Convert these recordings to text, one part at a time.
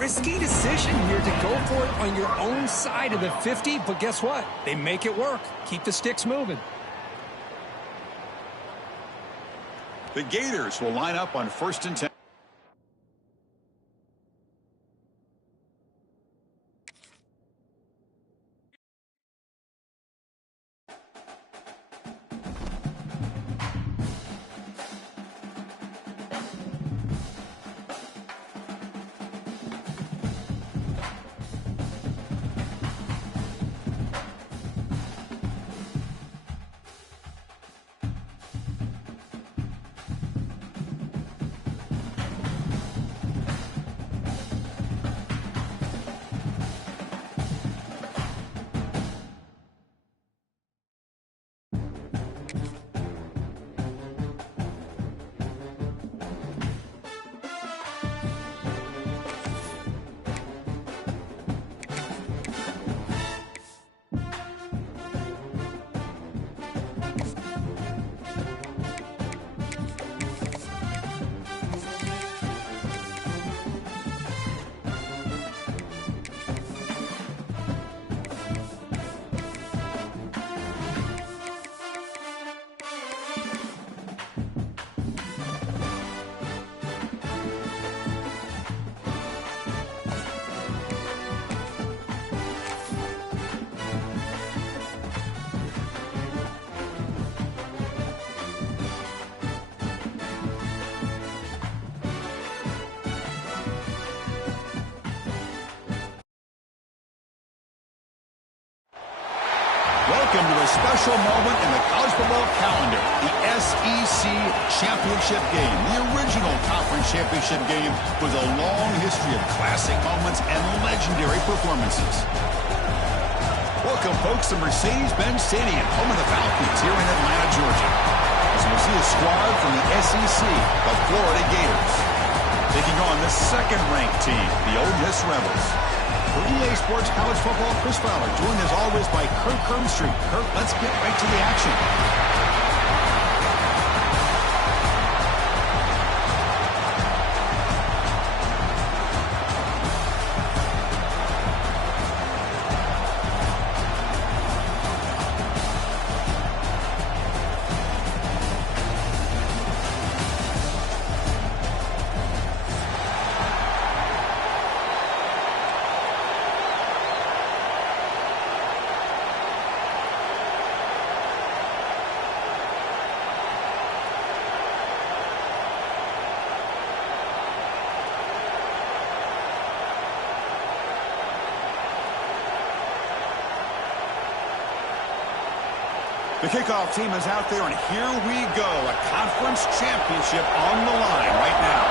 Risky decision here to go for it on your own side of the 50, but guess what? They make it work. Keep the sticks moving. The Gators will line up on 1st and 10. Welcome to a special moment in the college football calendar, the SEC Championship Game, the original conference championship game with a long history of classic moments and legendary performances. Welcome, folks, to Mercedes-Benz Stadium, home of the Falcons here in Atlanta, Georgia. As we'll see a squad from the SEC, the Florida Gators, taking on the second-ranked team, the Ole Miss Rebels. For EA Sports College Football, Chris Fowler, joined as always by Kirk Kermstreet. Kirk, let's get right to the action. The kickoff team is out there, and here we go. A conference championship on the line right now.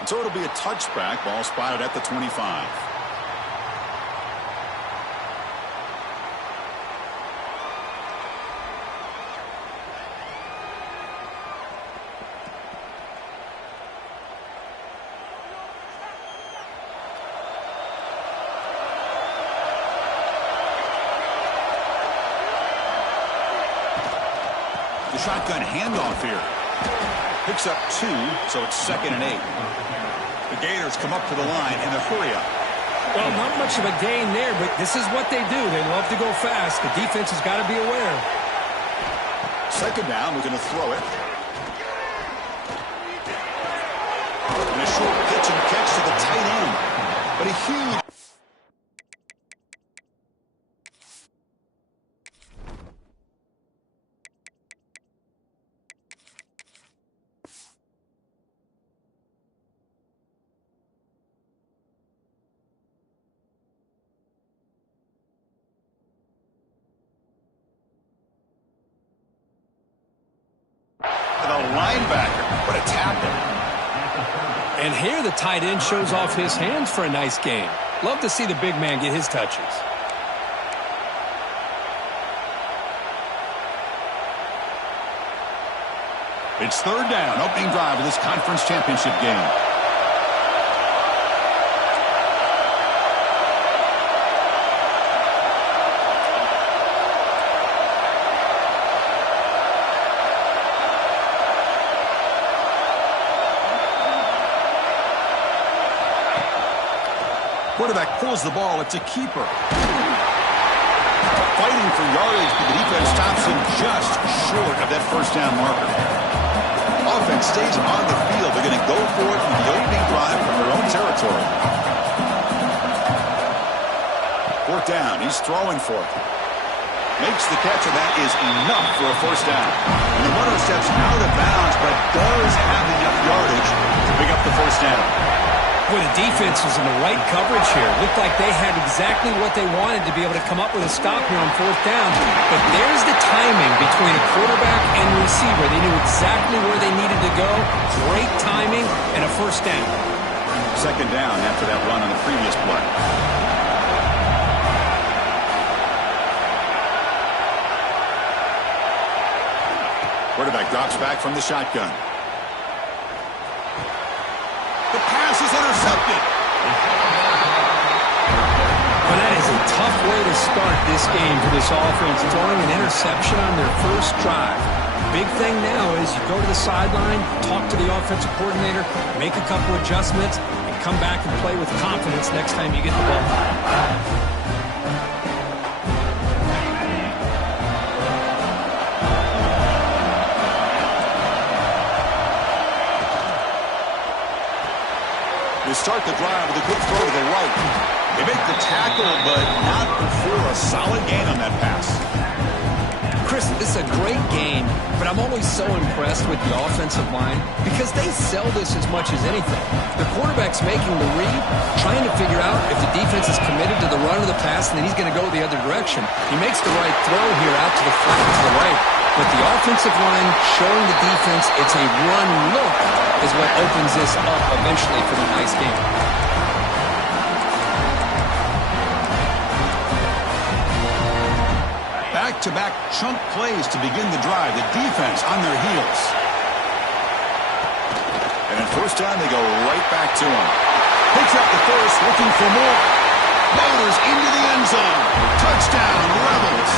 And so it'll be a touchback. Ball spotted at the 25. The shotgun handoff here. Picks up 2, so it's 2nd and 8. The Gators come up to the line in the hurry up. Well, not much of a gain there, but this is what they do. They love to go fast. The defense has got to be aware. 2nd down, we're going to throw it. And a short pitch and catch to the tight end. But a huge... linebacker. What a tackle. And here the tight end shows off his hands for a nice game. Love to see the big man get his touches. It's 3rd down, opening drive of this conference championship game. Quarterback pulls the ball. It's a keeper. Fighting for yardage, but the defense stops him just short of that first down marker. Offense stays on the field. They're going to go for it in the opening drive from their own territory. Fourth down. He's throwing for it. Makes the catch, and that is enough for a first down. And the runner steps out of bounds, but does have enough yardage to pick up the first down. Boy, the defense was in the right coverage here. Looked like they had exactly what they wanted to be able to come up with a stop here on fourth down. But there's the timing between a quarterback and receiver. They knew exactly where they needed to go. Great timing and a first down. Second down after that run on the previous play. Quarterback drops back from the shotgun. The pass is intercepted. Well, that is a tough way to start this game for this offense, throwing an interception on their first drive. Big thing now is you go to the sideline, talk to the offensive coordinator, make a couple adjustments, and come back and play with confidence next time you get the ball. They start the drive with a good throw to the right. They make the tackle, but not before a solid gain on that pass. Chris, this is a great game, but I'm always so impressed with the offensive line because they sell this as much as anything. The quarterback's making the read, trying to figure out if the defense is committed to the run or the pass, and then he's going to go the other direction. He makes the right throw here out to the flat to the right, but the offensive line showing the defense it's a run look is what opens this up eventually for the nice game. Back-to-back chunk plays to begin the drive. The defense on their heels. And at first down, they go right back to him. Picks up the first, looking for more. Motors into the end zone. Touchdown, Rebels.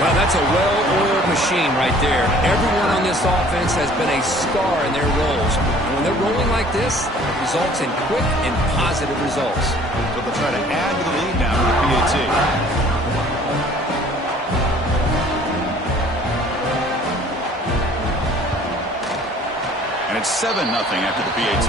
Well, that's a well-oiled machine right there. Everyone on this offense has been a star in their roles. And when they're rolling like this, it results in quick and positive results. So they'll try to add to the lead now with the PAT. And it's 7-0 after the PAT.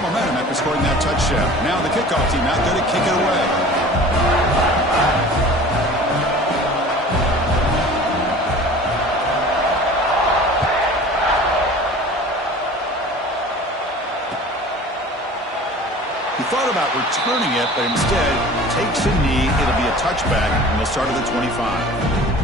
Momentum after scoring that touchdown. Now the kickoff team out there to kick it away. He thought about returning it, but instead takes a knee. It'll be a touchback, and they'll start at the 25.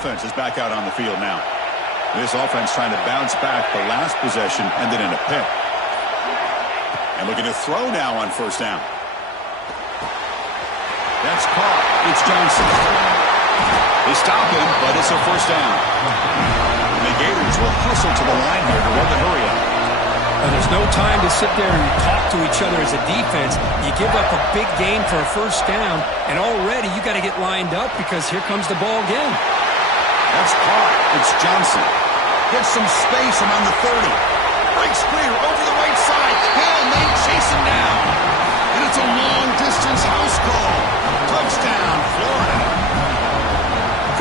Offense is back out on the field now. This offense trying to bounce back. The last possession ended in a pick. And looking to throw now on first down. That's caught. It's Johnson. They stop him, but it's a first down. And the Gators will hustle to the line here to run the hurry up. And there's no time to sit there and talk to each other as a defense. You give up a big gain for a first down, and already you got to get lined up because here comes the ball again. That's caught. It's Johnson. Gets some space around the 30. Breaks clear over the right side. Hill may chase him down. And it's a long-distance house call. Touchdown, Florida.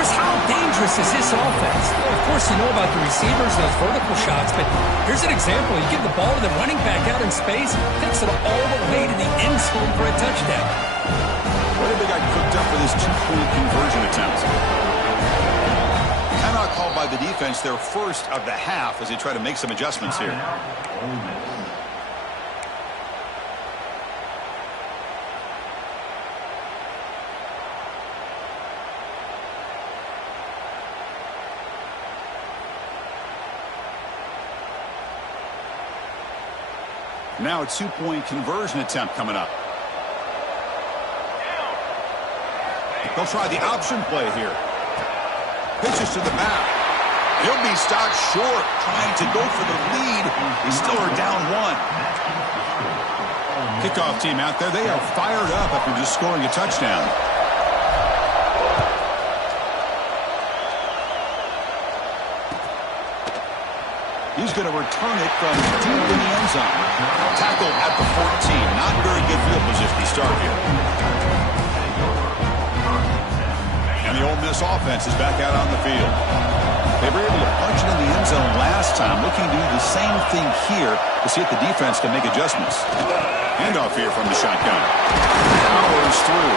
Chris, how dangerous is this offense? Well, of course, you know about the receivers, those vertical shots, but here's an example. You give the ball to the running back out in space, takes it all the way to the end zone for a touchdown. What have they got cooked up for this two-point conversion attempt? Timeout called by the defense, their first of the half as they try to make some adjustments here. Now a two-point conversion attempt coming up. They'll try the option play here. Pitches to the back. He'll be stopped short, trying to go for the lead. They still are down one. Kickoff team out there, they are fired up after just scoring a touchdown. He's going to return it from deep in the end zone. Tackle at the 14. Not very good field position to start here. And the Ole Miss offense is back out on the field. They were able to punch it in the end zone last time. Looking to do the same thing here to see if the defense can make adjustments. Handoff here from the shotgun. Powers through.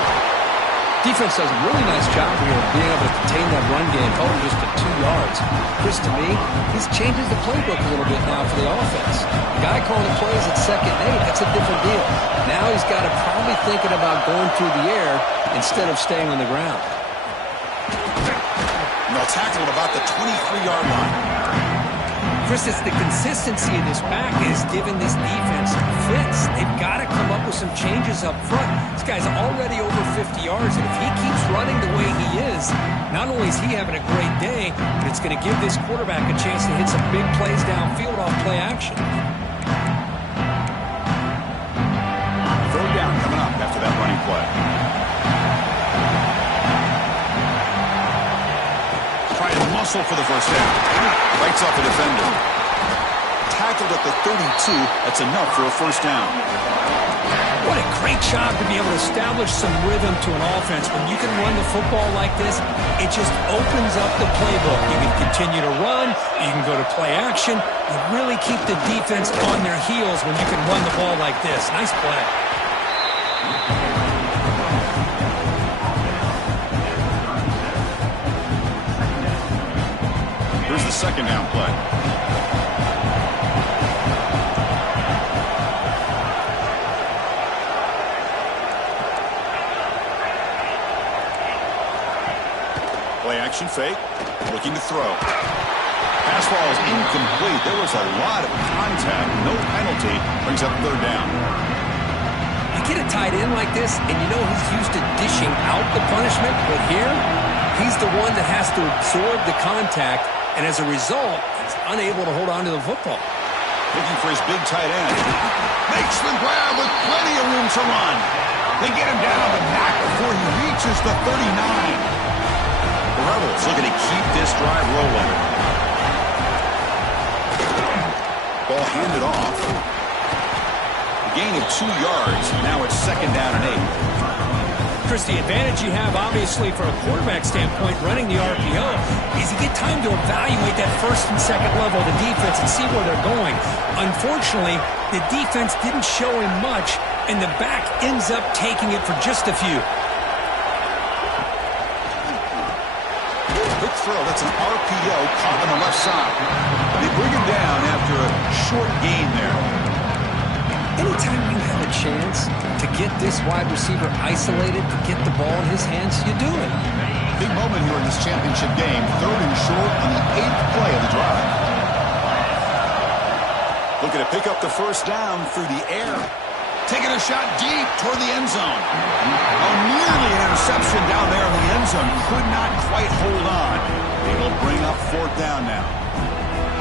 Defense does a really nice job here of being able to contain that run game, held him just to 2 yards. Chris, to me, this changes the playbook a little bit now for the offense. The guy calling the plays at 2nd and 8, that's a different deal. Now he's got to probably thinking about going through the air instead of staying on the ground. And they'll tackle at about the 23-yard line. Chris, it's the consistency of this back is giving this defense fits. They've got to come up with some changes up front. This guy's already over 50 yards, and if he keeps running the way he is, not only is he having a great day, but it's going to give this quarterback a chance to hit some big plays downfield off play action. Third down coming up after that running play. Trying to muscle for the first down. Bites off a defender. Tackled at the 32. That's enough for a first down. What a great job to be able to establish some rhythm to an offense. When you can run the football like this, it just opens up the playbook. You can continue to run. You can go to play action. You really keep the defense on their heels when you can run the ball like this. Nice play. Here's the second down play. Play action fake. Looking to throw. Pass ball is incomplete. There was a lot of contact. No penalty. Brings up third down. You get a tight end like this, and you know he's used to dishing out the punishment, but here, he's the one that has to absorb the contact, and as a result, he's unable to hold on to the football. Looking for his big tight end. Makes the grab with plenty of room to run. They get him down, but not before he reaches the 39. The Rebels looking to keep this drive rolling. Ball handed off. A gain of 2 yards. Now it's second down and 8. Chris, the advantage you have, obviously, from a quarterback standpoint, running the RPO, is you get time to evaluate that first and second level of the defense and see where they're going. Unfortunately, the defense didn't show him much, and the back ends up taking it for just a few. Quick throw. That's an RPO caught on the left side. They bring him down after a short gain there. Anytime you have a chance to get this wide receiver isolated, to get the ball in his hands, you do it. Big moment here in this championship game. Third and short on the 8th play of the drive. Looking to pick up the first down through the air. Taking a shot deep toward the end zone. Oh, nearly an interception down there in the end zone. Could not quite hold on. It'll bring up fourth down now.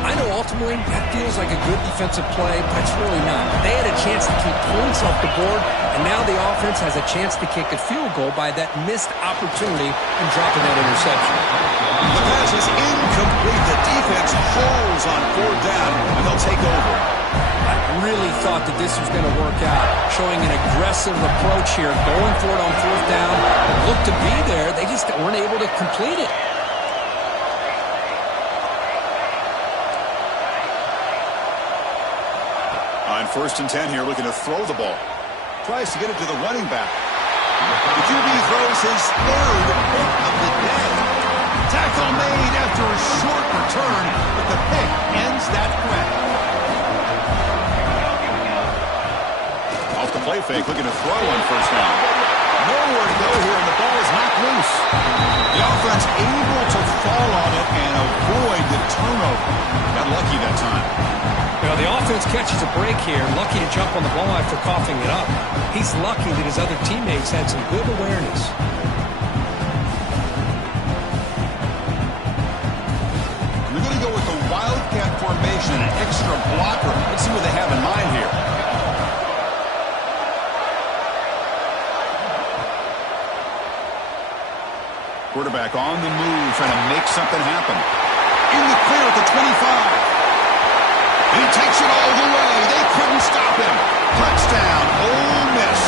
I know ultimately that feels like a good defensive play, but it's really not. They had a chance to keep points off the board, and now the offense has a chance to kick a field goal by that missed opportunity and dropping that interception. The pass is incomplete. The defense holds on fourth down, and they'll take over. I really thought that this was going to work out, showing an aggressive approach here, going for it on fourth down. It looked to be there. They just weren't able to complete it. On first and 10 here, looking to throw the ball. Tries to get it to the running back. The QB throws his third pick of the day. Tackle made after a short return, but the pick ends that threat. Off the play fake, looking to throw on first down. Nowhere to go here, and the ball is knocked loose. The offense able to fall on it and avoid the turnover. Got lucky that time. Well, the offense catches a break here, lucky to jump on the ball after coughing it up. He's lucky that his other teammates had some good awareness. And they're going to go with the Wildcat formation, an extra blocker. Let's see what they have in mind here. Quarterback on the move, trying to make something happen. In the clear at the 25. He takes it all the way. They couldn't stop him. Touchdown, Ole Miss.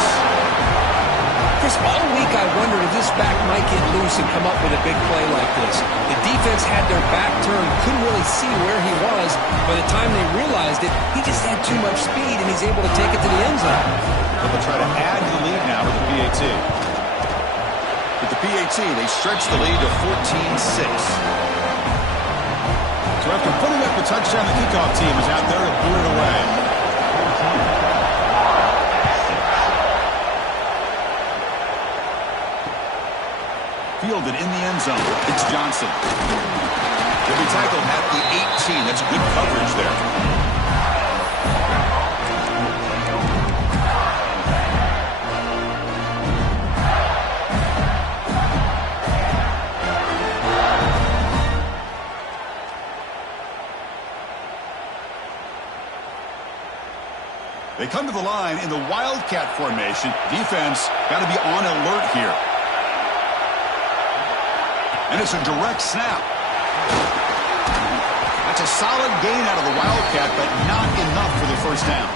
Chris, all week I wondered if this back might get loose and come up with a big play like this. The defense had their back turned, couldn't really see where he was. By the time they realized it, he just had too much speed, and he's able to take it to the end zone. They'll try to add to the lead now with the PAT. With the PAT, they stretch the lead to 14-6. So after putting up a touchdown, the kickoff team is out there to boot it away. Fielded in the end zone. It's Johnson. He'll be tackled at the 18. That's good coverage there. They come to the line in the Wildcat formation. Defense got to be on alert here. And it's a direct snap. That's a solid gain out of the Wildcat, but not enough for the first down.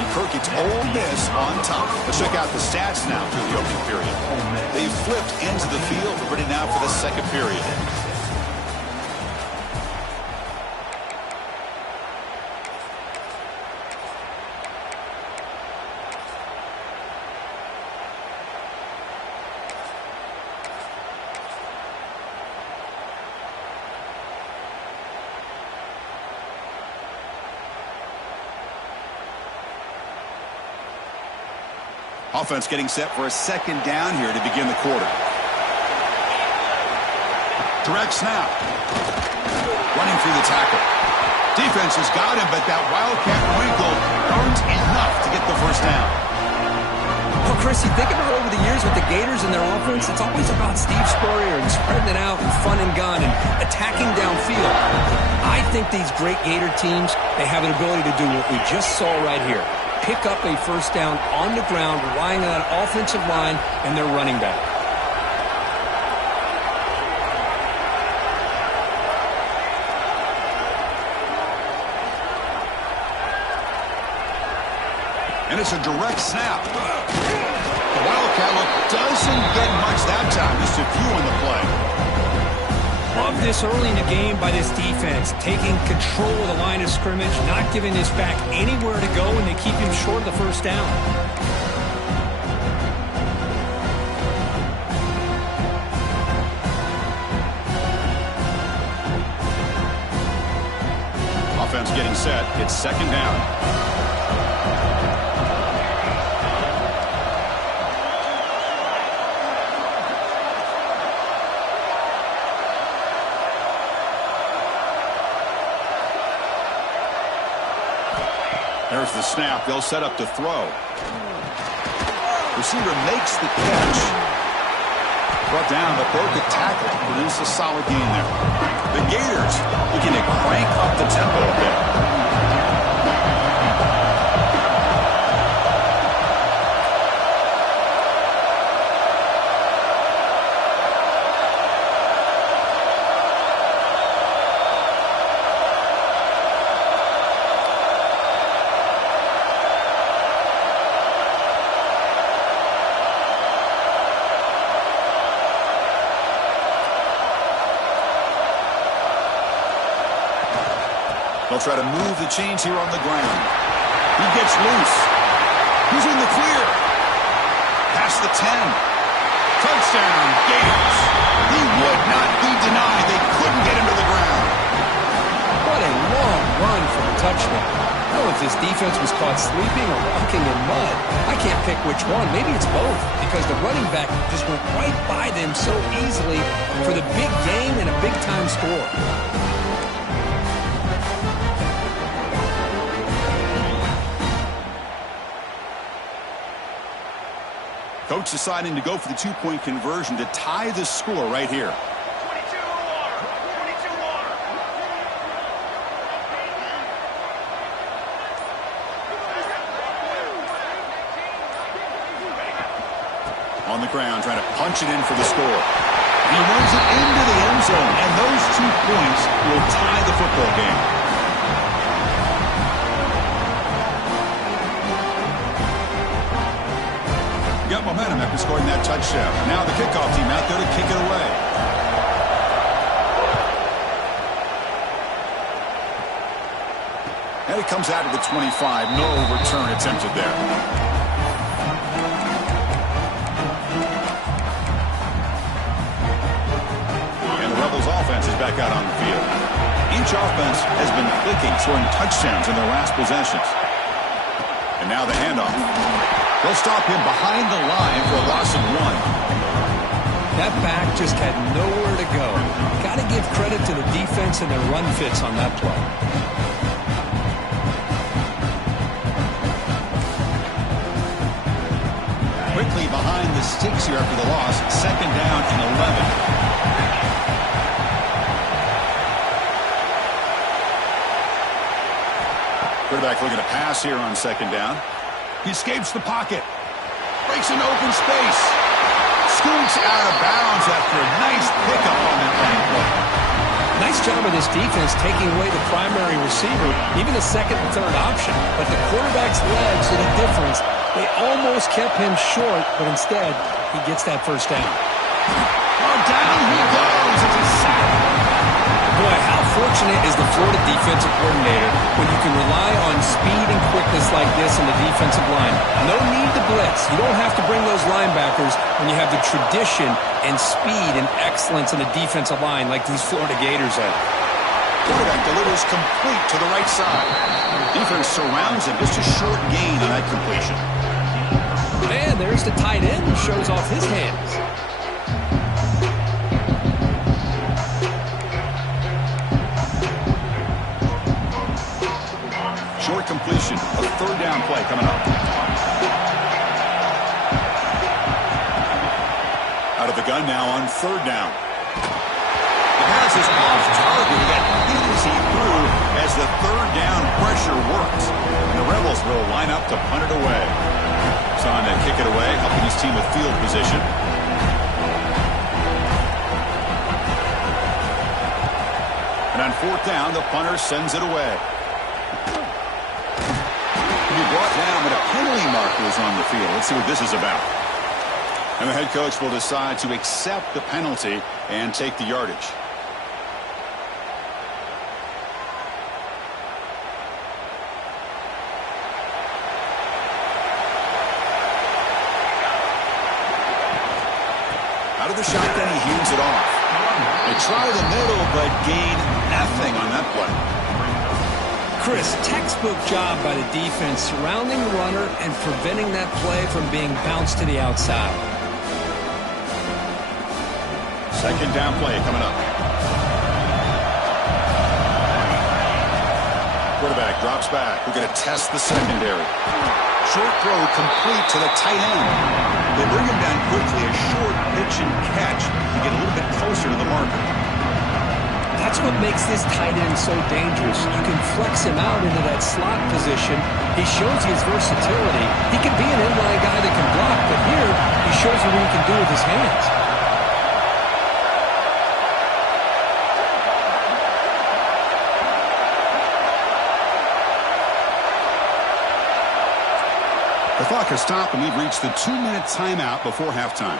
And Kirk gets Ole Miss on top. Let's check out the stats now through the opening period. They flipped into the field. We're ready now for the second period. Offense getting set for a second down here to begin the quarter. Direct snap. Running through the tackle. Defense has got him, but that Wildcat wrinkle earns enough to get the first down. Well, Chris, you think about over the years with the Gators and their offense, it's always about Steve Spurrier and spreading it out and fun and gun and attacking downfield. I think these great Gator teams, they have an ability to do what we just saw right here. Pick up a first down on the ground, relying on that offensive line and their running back. And it's a direct snap. The Wildcat look doesn't get much that time. Just a few on the play. Love this early in the game by this defense, taking control of the line of scrimmage, not giving this back anywhere to go, and they keep him short of the first down. Offense getting set. It's second down. There's the snap. They'll set up to throw. Receiver makes the catch. Brought down, but broke the tackle. Produced a solid gain there. The Gators looking to crank up the tempo a bit. They'll try to move the chains here on the ground. He gets loose. He's in the clear. Past the 10. Touchdown, Gators. He would not be denied. They couldn't get him to the ground. What a long run for a touchdown. I don't know if this defense was caught sleeping or walking in mud. I can't pick which one. Maybe it's both, because the running back just went right by them so easily for the big game and a big-time score. Coach deciding to go for the two-point conversion to tie the score right here. 22 more. 22 more. on the ground trying to punch it in for the score. He runs it into the end zone, and those 2 points will tie the football game. Got momentum after scoring that touchdown. Now the kickoff team out there to kick it away. And it comes out of the 25. No return attempted there. And the Rebels offense is back out on the field. Each offense has been clicking, scoring touchdowns in their last possessions. And now the handoff. They'll stop him behind the line for a loss of 1. That back just had nowhere to go. Got to give credit to the defense and their run fits on that play. Quickly behind the sticks here after the loss. 2nd down and 11. Quarterback looking to pass here on 2nd down. He escapes the pocket. Breaks into open space. Scoots out of bounds after a nice pickup on that running play. Nice job of this defense taking away the primary receiver, even the 2nd and 3rd option. But the quarterback's legs did a difference. They almost kept him short, but instead, he gets that 1st down. Oh, down he goes. It's a sack. Boy, how fortunate is the Florida defensive coordinator when you can rely on speed and quickness like this in the defensive line. No need to blitz. You don't have to bring those linebackers when you have the tradition and speed and excellence in the defensive line like these Florida Gators have. Quarterback delivers complete to the right side. Defense surrounds him. Just a short gain on that completion. And there's the tight end who shows off his hands. Short completion. A 3rd down play coming up. Out of the gun now on 3rd down. The pass is off target. He got easy through as the 3rd down pressure works. And the Rebels will line up to punt it away. On to kick it away, helping his team with field position. And on 4th down, the punter sends it away. He brought down, but a penalty marker is on the field. Let's see what this is about. And the head coach will decide to accept the penalty and take the yardage. Out of the shotgun, he heaves it off. They try the middle, but gain nothing on that play. Chris, textbook job by the defense surrounding the runner and preventing that play from being bounced to the outside. 2nd down play coming up. Quarterback drops back. We're going to test the secondary. Short throw complete to the tight end. They bring him down quickly. A short pitch and catch to get a little bit closer to the marker. That's what makes this tight end so dangerous. You can flex him out into that slot position. He shows you his versatility. He can be an inline guy that can block, but here he shows you what he can do with his hands. The clock has stopped, and we've reached the 2-minute timeout before halftime.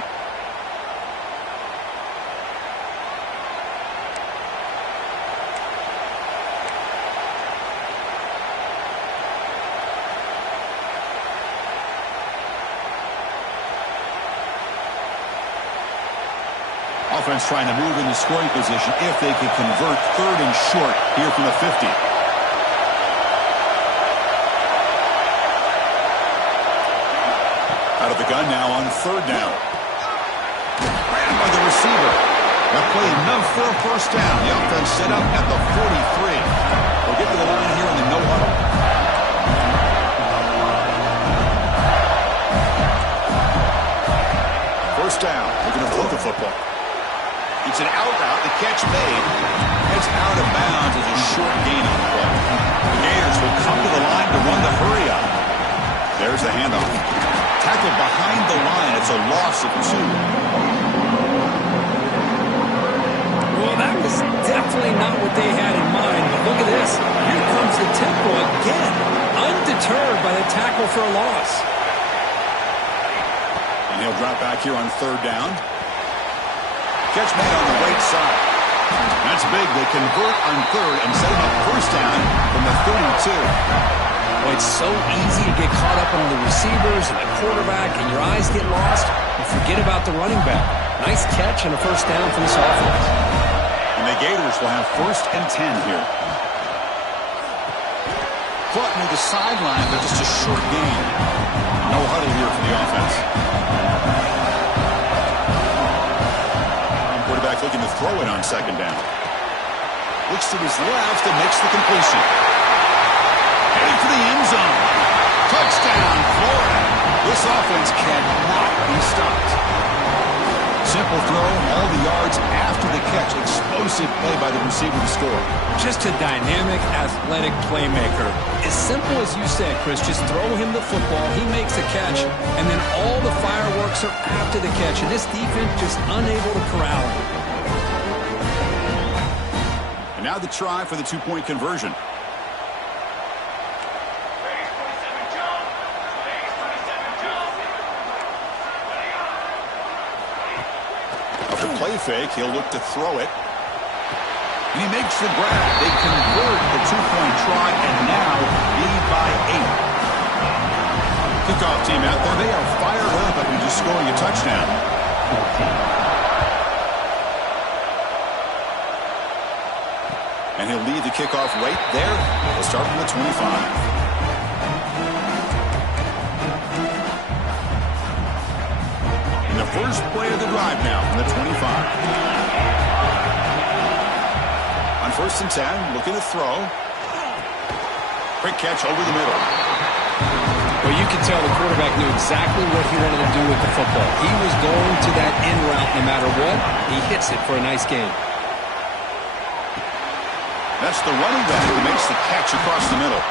Offense trying to move into scoring position if they can convert 3rd and short here from the 50. Out of the gun now on 3rd down. Ran by the receiver. That play enough for a 1st down. The offense set up at the 43. We'll get to the line here in the no huddle. First down. We're going to throw the football. It's an out route. The catch made. Heads out of bounds as a short gain on the play. The Gators will come to the line to run the hurry up. There's the handoff. Tackle behind the line. It's a loss of 2. Well, that was definitely not what they had in mind, but look at this. Here comes the tempo again, undeterred by the tackle for a loss. And he'll drop back here on 3rd down. Catch made on the right side. That's big. They convert on 3rd and set him up 1st down from the 32. Well, it's so easy to get caught up on the receivers and the quarterback, and your eyes get lost. You forget about the running back. Nice catch and a 1st down for this offense. And the Gators will have 1st and 10 here. Caught near the sideline, but just a short gain. No huddle here for the offense. Quarterback looking to throw it on 2nd down. Looks to his left and makes the completion. Heading for the end zone. Touchdown, Florida. This offense cannot be stopped. Simple throw, all the yards after the catch. Explosive play by the receiver to score. Just a dynamic, athletic playmaker. As simple as you said, Chris, just throw him the football, he makes a catch, and then all the fireworks are after the catch. And this defense just unable to corral him. And now the try for the 2-point conversion. Play fake, he'll look to throw it. And he makes the grab. They convert the 2-point try and now lead by 8. Kickoff team out there. They are fired up after just scoring a touchdown. And he'll lead the kickoff right there. He'll start from the 25. The first play of the drive now from the 25. On 1st and 10, looking to throw. Quick catch over the middle. Well, you can tell the quarterback knew exactly what he wanted to do with the football. He was going to that in route no matter what. He hits it for a nice gain. That's the running back who makes the catch across the middle.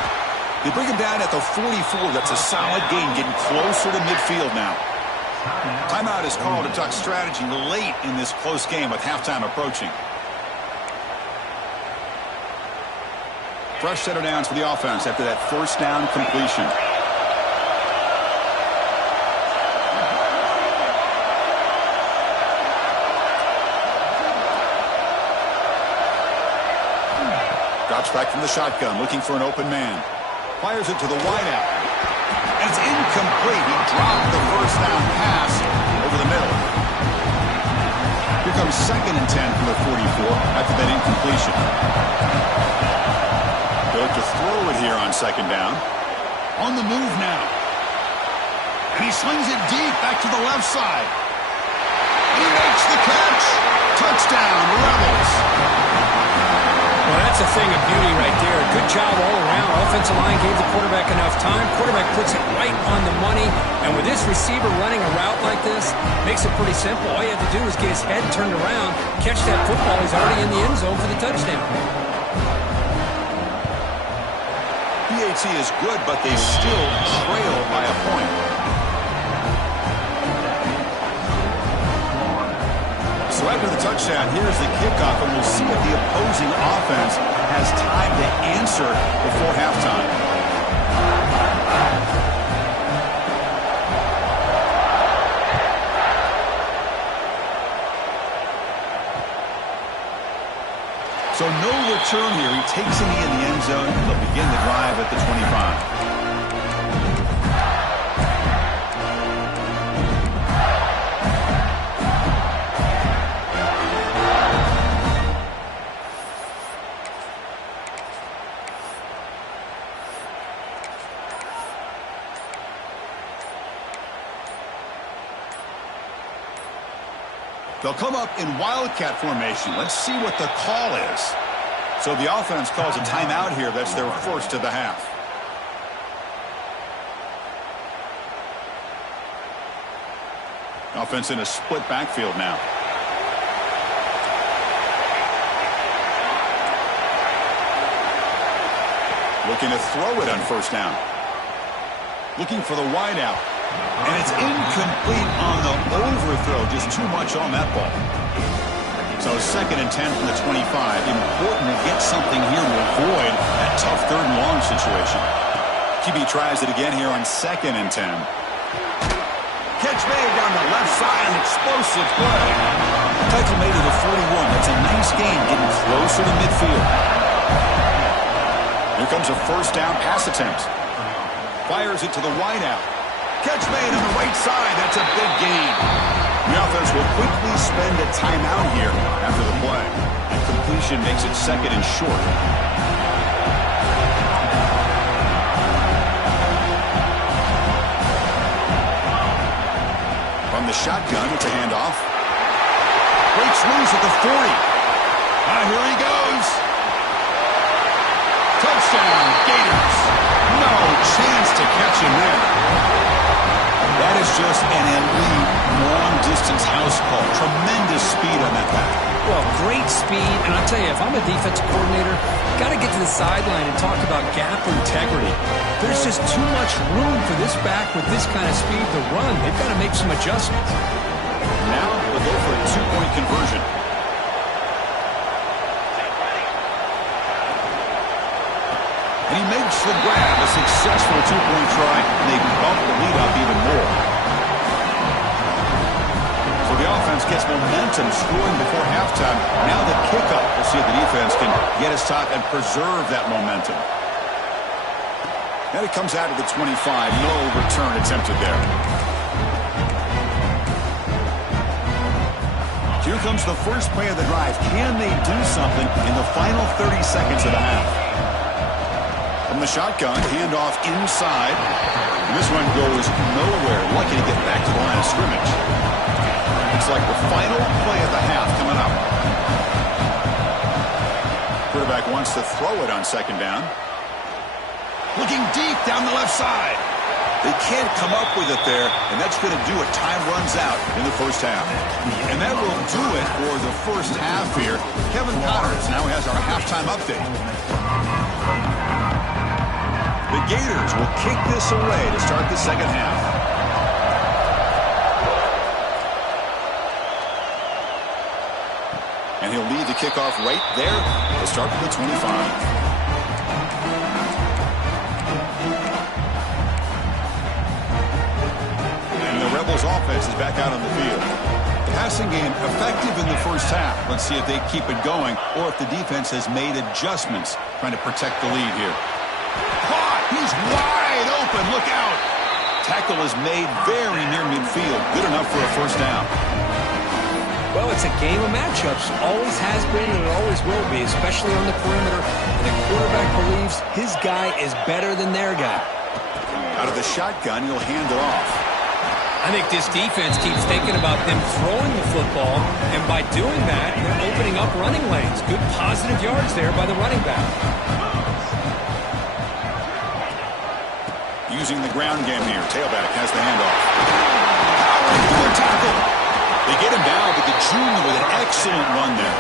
They bring him down at the 44. That's a solid gain, getting closer to midfield now. Timeout is called to talk strategy late in this close game with halftime approaching. Fresh set of downs for the offense after that 1st down completion. Drops back from the shotgun, looking for an open man. Fires it to the wideout. And it's incomplete. He dropped the 1st down pass over the middle. Here comes 2nd and 10 from the 44 after that incompletion. They'll look to throw it here on 2nd down. On the move now. And he slings it deep back to the left side. And he makes the catch. Touchdown, Rebels. Well, that's a thing of beauty right there. Good job all around. Offensive line gave the quarterback enough time. Quarterback puts it right on the money. And with this receiver running a route like this, makes it pretty simple. All you have to do is get his head turned around, catch that football. He's already in the end zone for the touchdown. PAT is good, but they still trail by a point. So after the touchdown, here's the kickoff, and we'll see if the opposing offense has time to answer before halftime. So no return here. He takes a knee in the end zone, and they'll begin the drive at the 25. They'll come up in wildcat formation. Let's see what the call is. So the offense calls a timeout here. That's their first of the half. Offense in a split backfield now. Looking to throw it on 1st down. Looking for the wideout. And it's incomplete on the overthrow. Just too much on that ball. So 2nd and 10 from the 25. Important to get something here to avoid that tough 3rd and long situation. QB tries it again here on 2nd and 10. Catch made down the left side. An explosive play. Tackle made to the 41. That's a nice gain, getting closer to midfield. Here comes a 1st down pass attempt. Fires it to the wideout. Catch made on the right side. That's a big gain. The offense will quickly spend a timeout here after the play. And completion makes it 2nd and short. From the shotgun, it's a handoff. Breaks loose at the 40. Here he goes. Touchdown, Gators. No chance to catch him there. That is just an elite long-distance house call. Tremendous speed on that back. Well, great speed, and I'll tell you, if I'm a defensive coordinator, got to get to the sideline and talk about gap integrity. There's just too much room for this back with this kind of speed to run. They've got to make some adjustments. Now we'll go for a 2-point conversion. And he makes the grab, a successful 2-point try, and they bump the lead up even more. So the offense gets momentum scoring before halftime. Now the kickoff. We'll see if the defense can get a stop and preserve that momentum. And it comes out of the 25. No return attempted there. Here comes the first play of the drive. Can they do something in the final 30 seconds of the half? From the shotgun, handoff inside. And this one goes nowhere. Lucky to get back to the line of scrimmage. It's like the final play of the half coming up. Quarterback wants to throw it on 2nd down. Looking deep down the left side. They can't come up with it there, and that's going to do it. Time runs out in the first half. And that will do it for the first half here. Kevin Connors now has our halftime update. The Gators will kick this away to start the second half. And he'll lead the kickoff right there to start with the 25. Rebels offense is back out on the field. The passing game effective in the first half. Let's see if they keep it going or if the defense has made adjustments trying to protect the lead here. Caught! He's wide open. Look out! Tackle is made very near midfield. Good enough for a 1st down. Well, it's a game of matchups. Always has been and it always will be, especially on the perimeter. And the quarterback believes his guy is better than their guy. Out of the shotgun, he'll hand it off. I think this defense keeps thinking about them throwing the football, and by doing that, they're opening up running lanes. Good positive yards there by the running back. Using the ground game here. Tailback has the handoff. Powering through a tackle. They get him down, but the junior with an excellent run there.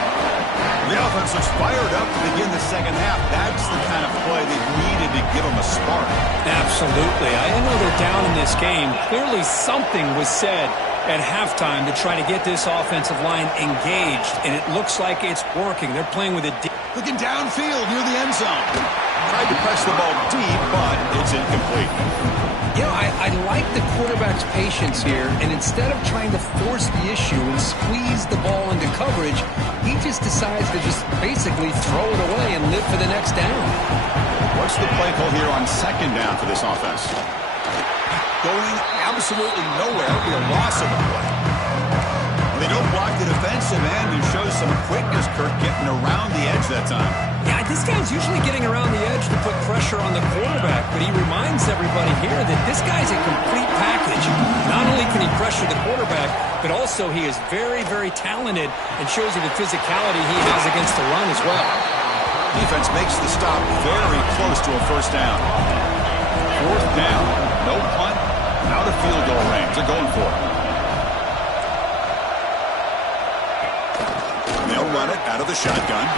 The offense looks fired up to begin the second half. That's the kind of play they needed to give them a spark. Absolutely. I know they're down in this game. Clearly something was said at halftime to try to get this offensive line engaged, and it looks like it's working. They're playing with it deep. Looking downfield near the end zone. Tried to press the ball deep, but it's incomplete. You know, I like the quarterback's patience here, and instead of trying to force the issue and squeeze the ball into coverage, he just decides to just basically throw it away and live for the next down. What's the play call here on 2nd down for this offense? Going absolutely nowhere. It'll be a loss of a play. They don't block the defensive end, who shows some quickness, Kirk, getting around the edge that time. Yeah, this guy's usually getting around the edge to put pressure on the quarterback, but he reminds everybody here that this guy's a complete package. Not only can he pressure the quarterback, but also he is very, very talented and shows you the physicality he has against the run as well. Defense makes the stop very close to a 1st down. 4th down, no punt, out of field goal range. They're going for it. And they'll run it out of the shotgun.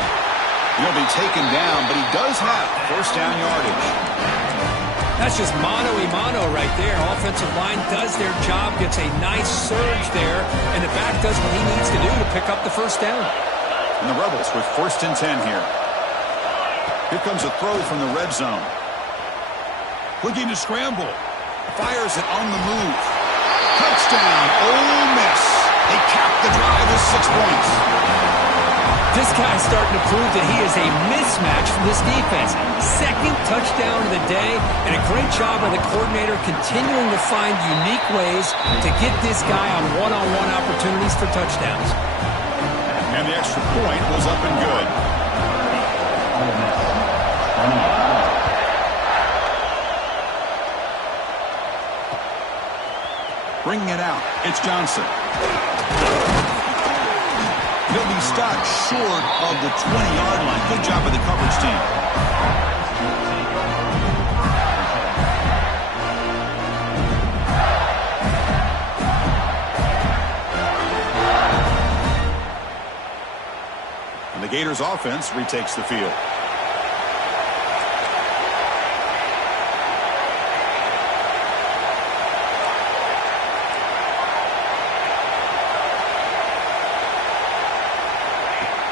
He'll be taken down, but he does have 1st down yardage. That's just mano-a-mano right there. Offensive line does their job, gets a nice surge there, and the back does what he needs to do to pick up the first down. And the Rebels with 1st and 10 here. Here comes a throw from the red zone. Looking to scramble. Fires it on the move. Touchdown, Ole Miss. They cap the drive with 6 points. This guy's starting to prove that he is a mismatch for this defense. 2nd touchdown of the day, and a great job by the coordinator continuing to find unique ways to get this guy on one-on-one opportunities for touchdowns. And the extra point was up and good. Bringing it out, it's Johnson. He'll be stopped short of the 20-yard line. Good job by the coverage team. And the Gators offense retakes the field.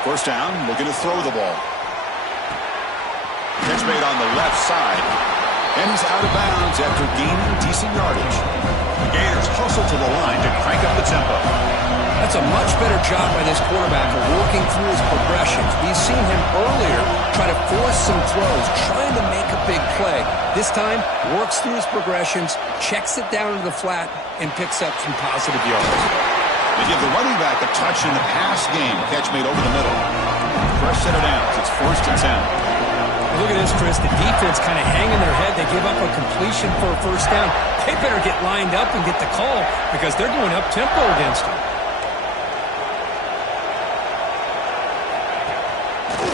First down, looking to throw the ball. Catch made on the left side. And he's out of bounds after gaining decent yardage. The Gators hustle to the line to crank up the tempo. That's a much better job by this quarterback of working through his progressions. We've seen him earlier try to force some throws, trying to make a big play. This time, works through his progressions, checks it down to the flat, and picks up some positive yards. They give the running back a touch in the pass game. Catch made over the middle. Fresh set of downs. It's 1st and 10. Look at this, Chris. The defense kind of hanging their head. They give up a completion for a first down. They better get lined up and get the call because they're going up-tempo against them.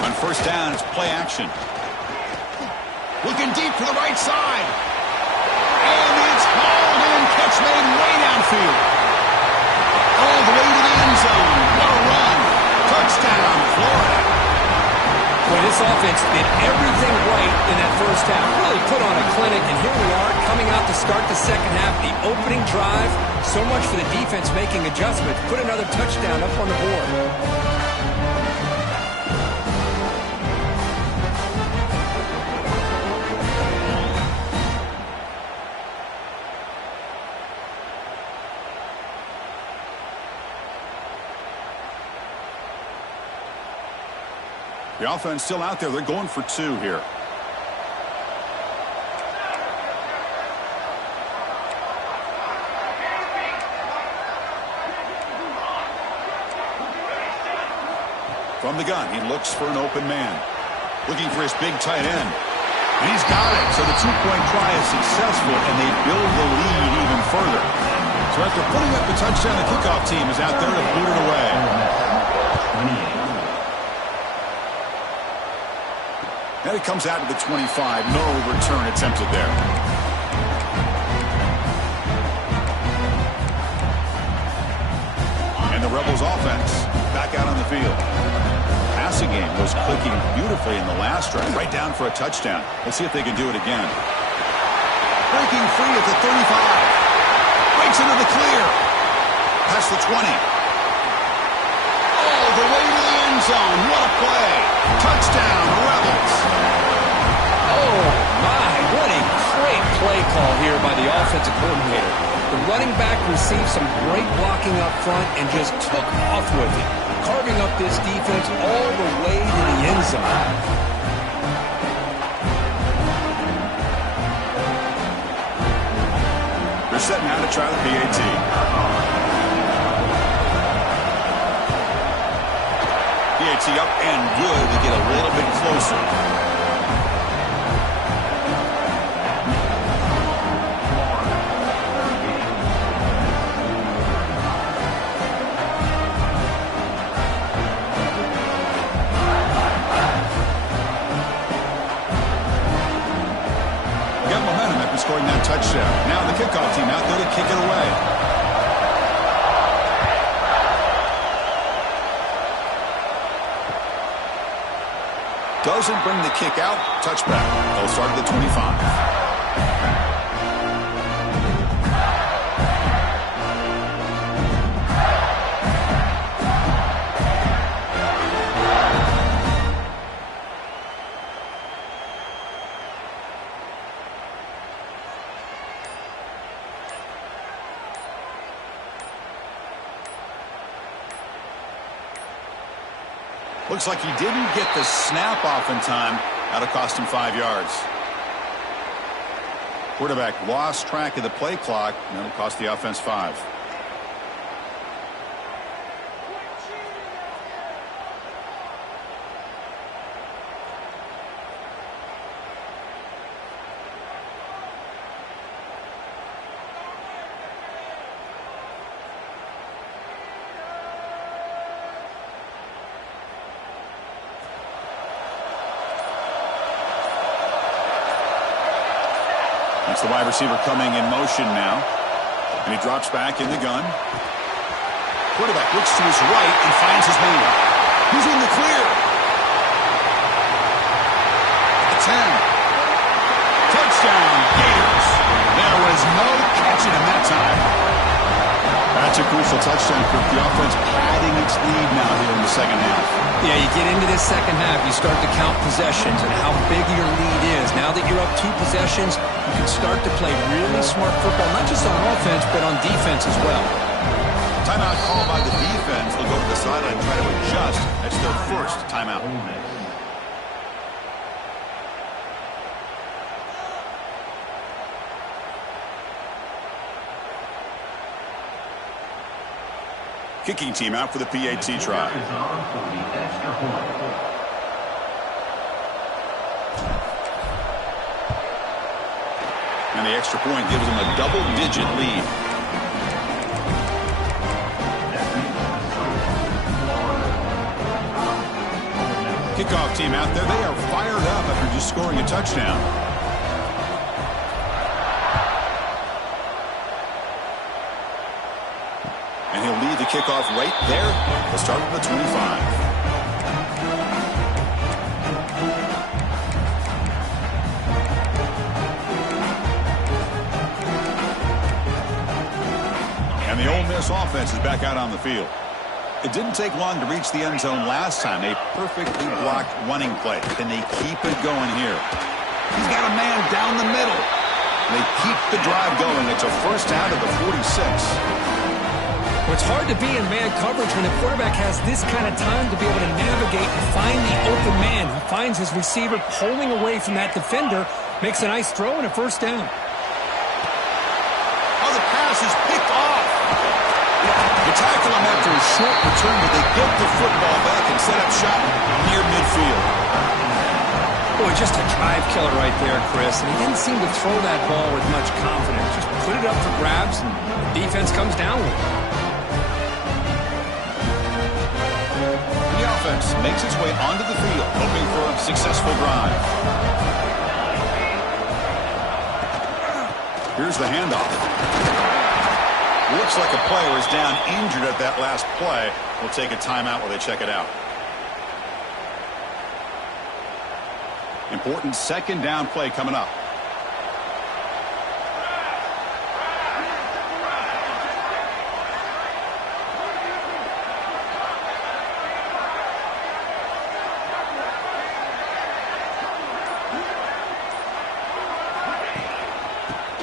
On first down, it's play action. Looking deep to the right side. And it's hauled in. Catch made way downfield. All the way to the end zone. What a run. Touchdown, Florida. Boy, this offense did everything right in that first half. Really put on a clinic, and here we are coming out to start the second half. The opening drive, so much for the defense making adjustments. Put another touchdown up on the board. The offense still out there. They're going for 2 here. From the gun, he looks for an open man. Looking for his big tight end. And he's got it. So the 2-point try is successful, and they build the lead even further. So after putting up the touchdown, the kickoff team is out there to boot it away. And it comes out to the 25. No return attempted there. And the Rebels offense back out on the field. Passing game was clicking beautifully in the last drive. Right down for a touchdown. Let's see if they can do it again. Breaking free at the 35. Breaks into the clear. Past the 20. All the way to the end zone. What a play. Touchdown, Rebels. Oh, my. What a great play call here by the offensive coordinator. The running back received some great blocking up front and just took off with it, carving up this defense all the way to the end zone. They're set now to try the PAT. PAT up and good to get a little bit closer. Got momentum after scoring that touchdown. Now the kickoff team out there to kick it away. Doesn't bring the kick out. Touchback. They'll start at the 25. Looks like he didn't get the snap off in time. That'll cost him 5 yards. Quarterback lost track of the play clock, and that'll cost the offense 5. That's the wide receiver coming in motion now. And he drops back in the gun. Quarterback looks to his right and finds his man. He's in the clear. At the 10. Touchdown, Gators. There was no catching him that time. That's a crucial touchdown for the offense padding its lead now here in the second half. Yeah, you get into this second half, you start to count possessions and how big your lead is. Now that you're up 2 possessions, you can start to play really smart football, not just on offense, but on defense as well. Timeout called by the defense. They'll go to the sideline and try to adjust. That's their first timeout. Kicking team out for the PAT try. And the extra point gives them a double-digit lead. Kickoff team out there. They are fired up after just scoring a touchdown. And he'll lead the kickoff right there. He'll start with the 25. And the Ole Miss offense is back out on the field. It didn't take long to reach the end zone last time. A perfectly blocked running play. Can they keep it going here? He's got a man down the middle. They keep the drive going. It's a first down to the 46. Well, it's hard to be in man coverage when the quarterback has this kind of time to be able to navigate and find the open man. He finds his receiver pulling away from that defender, makes a nice throw and a first down. Oh, the pass is picked off. They tackle him after a short return, but they get the football back and set up shop near midfield. Boy, just a drive killer right there, Chris. And he didn't seem to throw that ball with much confidence. Just put it up for grabs, and the defense comes down with it. The offense makes its way onto the field, hoping for a successful drive. Here's the handoff. Looks like a player is down injured at that last play. We'll take a timeout while they check it out. Important second down play coming up.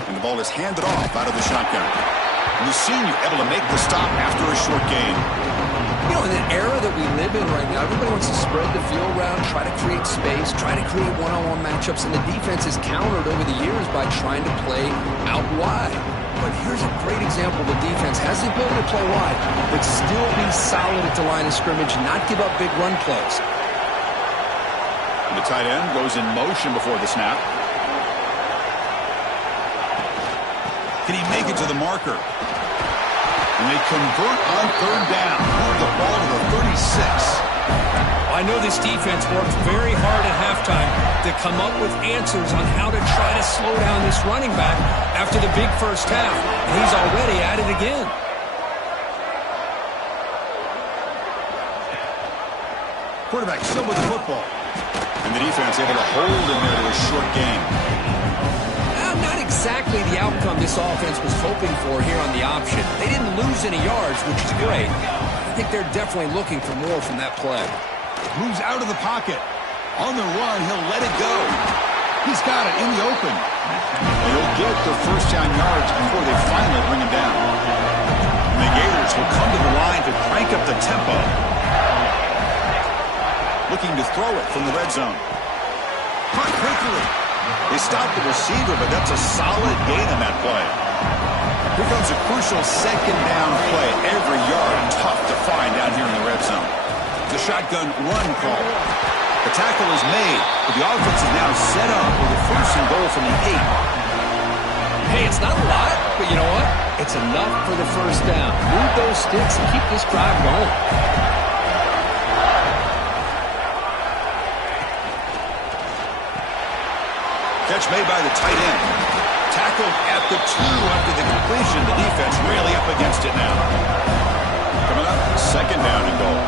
And the ball is handed off out of the shotgun. And the senior able to make the stop after a short gain. You know, in the era that we live in right now, everybody wants to spread the field around, try to create space, try to create one-on-one matchups, and the defense is countered over the years by trying to play out wide. But here's a great example. The defense has the ability to play wide, but still be solid at the line of scrimmage, not give up big run plays. And the tight end goes in motion before the snap. Can he make it to the marker? And they convert on third down. Move the ball to the 36. I know this defense worked very hard at halftime to come up with answers on how to try to slow down this running back after the big first half. And he's already at it again. Quarterback still with the football. And the defense able to hold him there to a short gain. Not exactly the outcome this offense was hoping for here on the option. They didn't lose any yards, which is great. I think they're definitely looking for more from that play. Moves out of the pocket. On the run, he'll let it go. He's got it in the open. And he'll get the first down yards before they finally bring him down. And the Gators will come to the line to crank up the tempo. looking to throw it from the red zone. Caught quickly. They stopped the receiver, but that's a solid gain on that play. Here comes a crucial second down play. Every yard tough to find down here in the red zone. The shotgun run call. The tackle is made, but the offense is now set up with a first and goal from the 8. Hey, it's not a lot, but you know what? It's enough for the first down. Move those sticks and keep this drive going. Catch made by the tight end. Tackled at the 2 after the completion. The defense really up against it now. Coming up, second down and goal.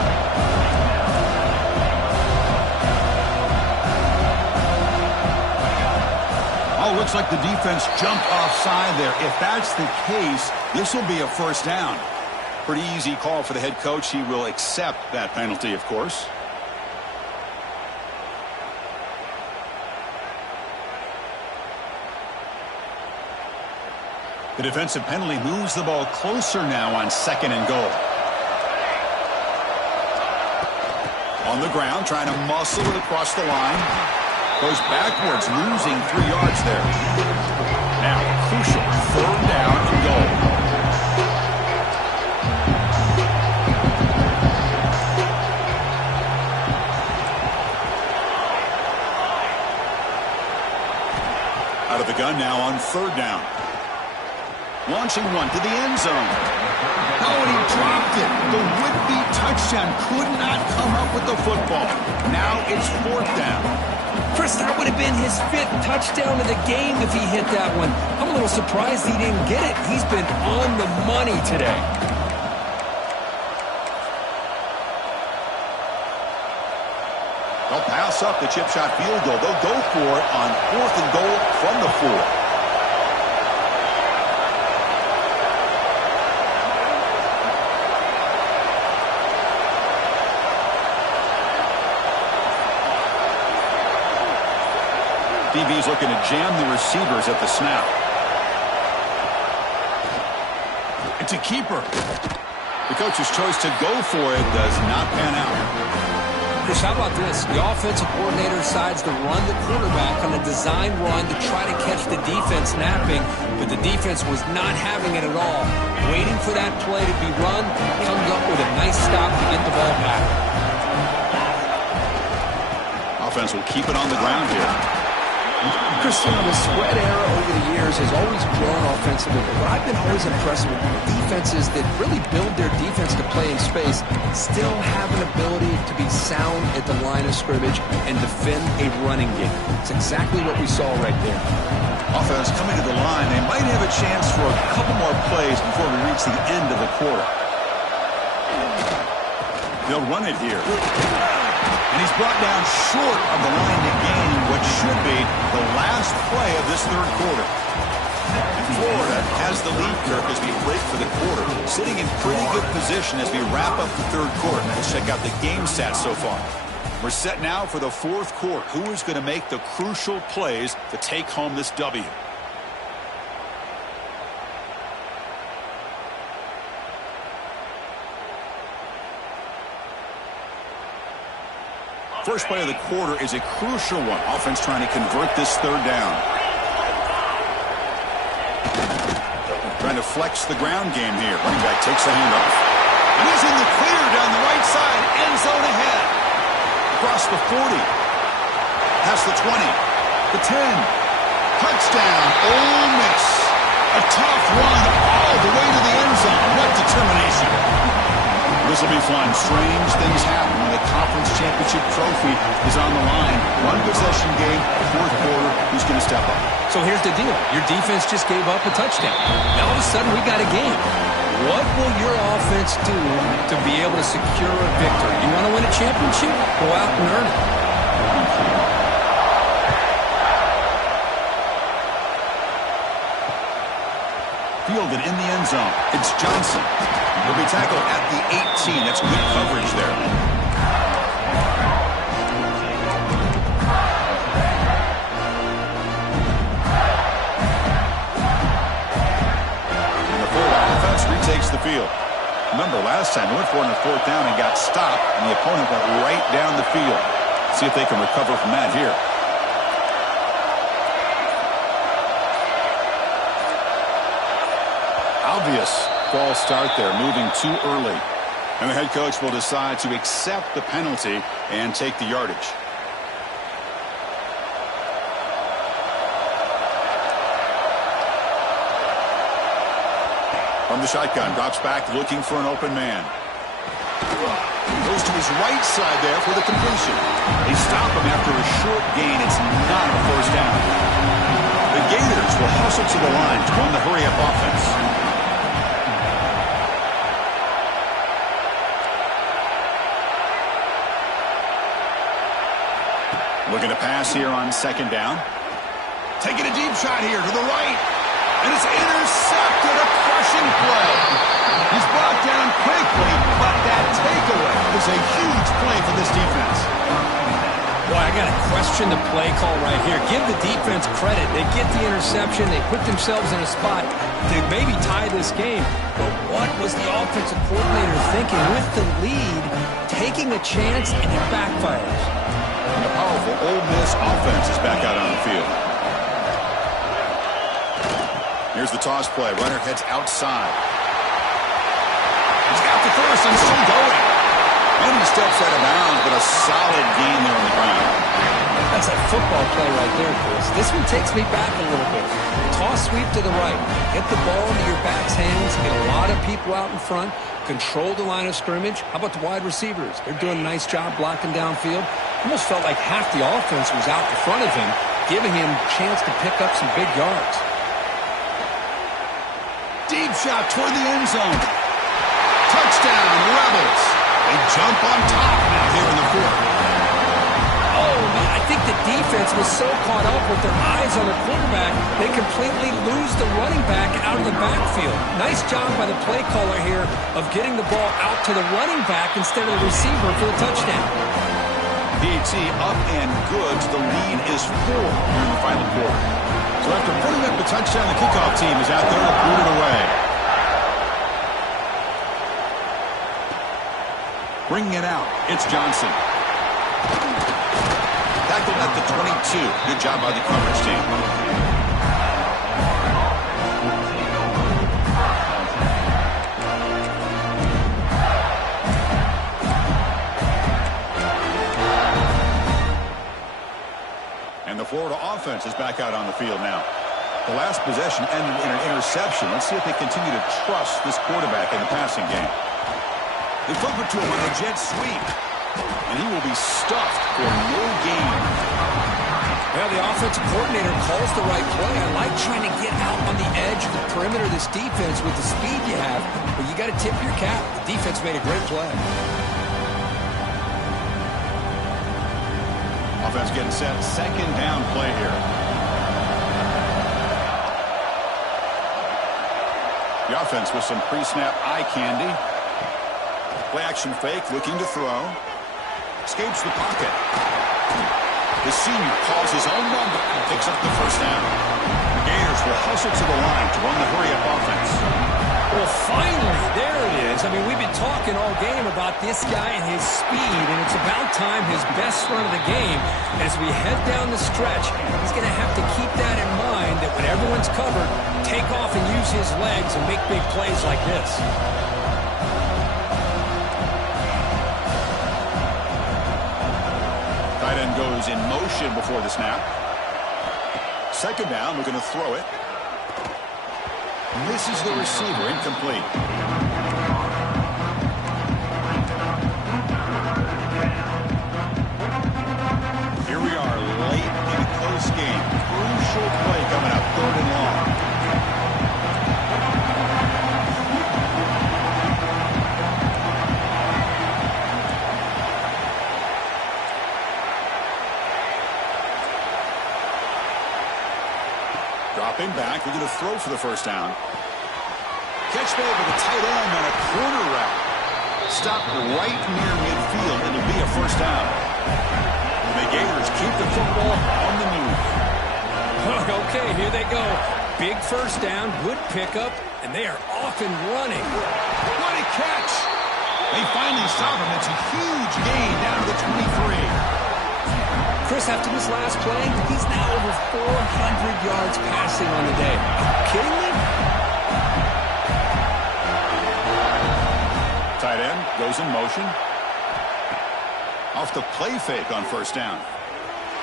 Oh, looks like the defense jumped offside there. If that's the case, this will be a first down. Pretty easy call for the head coach. He will accept that penalty, of course. The defensive penalty moves the ball closer now on second and goal. On the ground, trying to muscle it across the line. Goes backwards, losing 3 yards there. Now, crucial third down and goal. Out of the gun now on third down. Launching one to the end zone. Oh, and he dropped it. The would-be touchdown could not come up with the football. Now it's fourth down. Chris, that would have been his 5th touchdown of the game if he hit that one. I'm a little surprised he didn't get it. He's been on the money today. They'll pass up the chip shot field goal. They'll go for it on fourth and goal from the 4. DB's looking to jam the receivers at the snap. It's a keeper. The coach's choice to go for it does not pan out. Chris, how about this? The offensive coordinator decides to run the quarterback on a design run to try to catch the defense napping, but the defense was not having it at all. Waiting for that play to be run, comes up with a nice stop to get the ball back. Offense will keep it on the ground here. Chris, the spread era over the years has always grown offensively, but I've been always impressed with defenses that really build their defense to play in space, still have an ability to be sound at the line of scrimmage and defend a running game. It's exactly what we saw right there. Offense coming to the line. They might have a chance for a couple more plays before we reach the end of the quarter. They'll run it here. And he's brought down short of the line to gain what should be the last play of this third quarter. And Florida has the lead, Kirk, as we break for the quarter. Sitting in pretty good position as we wrap up the third quarter. Let's check out the game stats so far. We're set now for the fourth quarter. Who is going to make the crucial plays to take home this W? First play of the quarter is a crucial one. Offense trying to convert this third down. Trying to flex the ground game here. Running back takes the handoff. And he's in the clear down the right side. End zone ahead. Across the 40. Past the 20. The 10. Touchdown. Ole Miss. A tough run all the way to the end zone. What determination. This will be fun. Strange things happen when the conference championship trophy is on the line. One possession game, fourth quarter. Who's going to step up? So here's the deal. Your defense just gave up a touchdown. Now all of a sudden we got a game. What will your offense do to be able to secure a victory? You want to win a championship? Go out and earn it. Fielded in the end zone. It's Johnson. He'll be tackled at the 18. That's good coverage there. And the full offense retakes the field. Remember, last time, they went for it on the fourth down and got stopped, and the opponent went right down the field. See if they can recover from that here. Obvious false start there, moving too early. And the head coach will decide to accept the penalty and take the yardage. From the shotgun, drops back looking for an open man. Goes to his right side there for the completion. They stop him after a short gain. It's not a first down. The Gators will hustle to the line to run the hurry-up offense. Looking to pass here on second down. Taking a deep shot here to the right. And it's intercepted. A crushing play. He's brought down quickly, but that takeaway is a huge play for this defense. Boy, I got to question the play call right here. Give the defense credit. They get the interception. They put themselves in a spot to maybe tie this game. But what was the offensive coordinator thinking with the lead, taking a chance, and it backfires? And a powerful Ole Miss offense is back out on the field. Here's the toss play. Runner heads outside. He's got the first and still going. And he steps out of bounds, but a solid gain there on the ground. That's a football play right there, Chris. This one takes me back a little bit. Toss sweep to the right. Get the ball into your back's hands. Get a lot of people out in front. Control the line of scrimmage. How about the wide receivers? They're doing a nice job blocking downfield. Almost felt like half the offense was out in front of him, giving him a chance to pick up some big yards. Deep shot toward the end zone. Touchdown, Rebels. They jump on top now here in the fourth. Oh, man, I think the defense was so caught up with their eyes on the quarterback, they completely lose the running back out of the backfield. Nice job by the play caller here of getting the ball out to the running back instead of the receiver for the touchdown. PAT up and good. The lead is 4 here in the final quarter. So after putting up the touchdown, the kickoff team is out there to boot it away. Bringing it out, it's Johnson. Tackled at the 22. Good job by the coverage team. And the Florida offense is back out on the field now. The last possession ended in an interception. Let's see if they continue to trust this quarterback in the passing game. They flip it to him on a jet sweep. And he will be stuffed for no gain. Well, the offensive coordinator calls the right play. I like trying to get out on the edge of the perimeter of this defense with the speed you have. But you got to tip your cap. The defense made a great play. Offense getting set. Second down play here. The offense with some pre-snap eye candy. Play action fake, looking to throw. Escapes the pocket. The senior calls his own number and picks up the first down. The Gators will hustle to the line to run the hurry-up offense. Well, finally, there it is. I mean, we've been talking all game about this guy and his speed, and it's about time his best run of the game. As we head down the stretch, he's going to have to keep that in mind, that when everyone's covered, take off and use his legs and make big plays like this. Tight end goes in motion before the snap. Second down, we're going to throw it. Misses the receiver, incomplete. Here we are, late in a close game. Crucial play coming up, 3rd and long. Dropping back, we're going to throw for the first down. Catch made with a tight end on a corner route. Stop right near midfield, and it'll be a first down. The Gators keep the football on the move. Okay, here they go. Big first down, good pickup, and they are off and running. What a catch. They finally stop him. It's a huge gain down to the 23. Chris, after this last play, he's now over 400 yards passing on the day. Are you kidding me? Tight end goes in motion. Off the play fake on first down.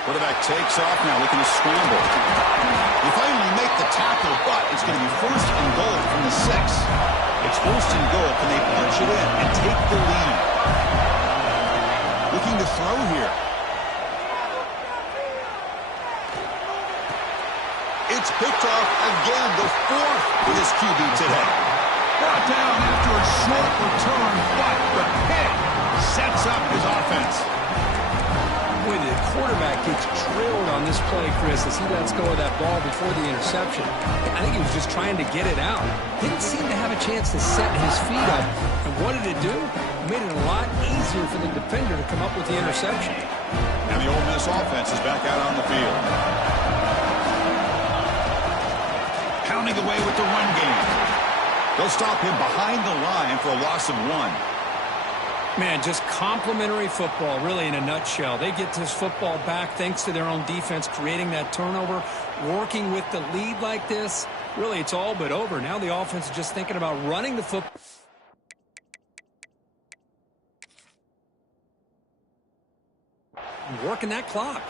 Quarterback takes off now, looking to scramble. They finally make the tackle, but it's going to be first and goal from the 6. It's first and goal. Can they punch it in and take the lead? Looking to throw here. It's picked off again, the 4th for this QB today. Brought down after a short return, but the pick sets up his offense. Boy, the quarterback gets drilled on this play, Chris, as he lets go of that ball before the interception. I think he was just trying to get it out. Didn't seem to have a chance to set his feet up. And what did it do? It made it a lot easier for the defender to come up with the interception. And the Ole Miss offense is back out on the field. Pounding away with the run game. They'll stop him behind the line for a loss of 1. Man, just complimentary football, really, in a nutshell. They get this football back thanks to their own defense, creating that turnover, working with the lead like this. Really, it's all but over. Now the offense is just thinking about running the football. Working that clock.